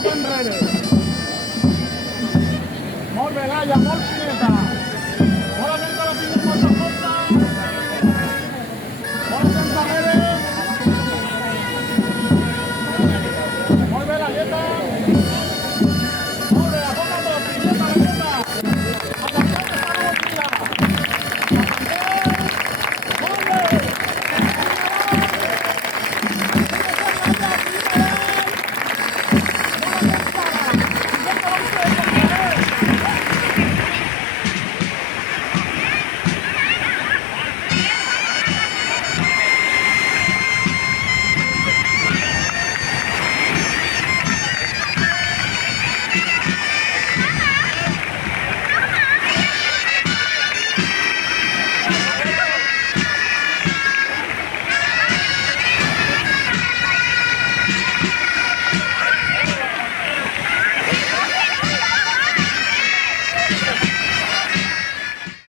que prendere. Molt bé, Laia, molt fineta. Molt atenta a la pinya molta forta. Molt atenta darrere. Molt bé, Laieta. Molt bé, a poc a poc, Laieta, Laieta. Ataqueu que està molt fila. Molt bé. Thank you.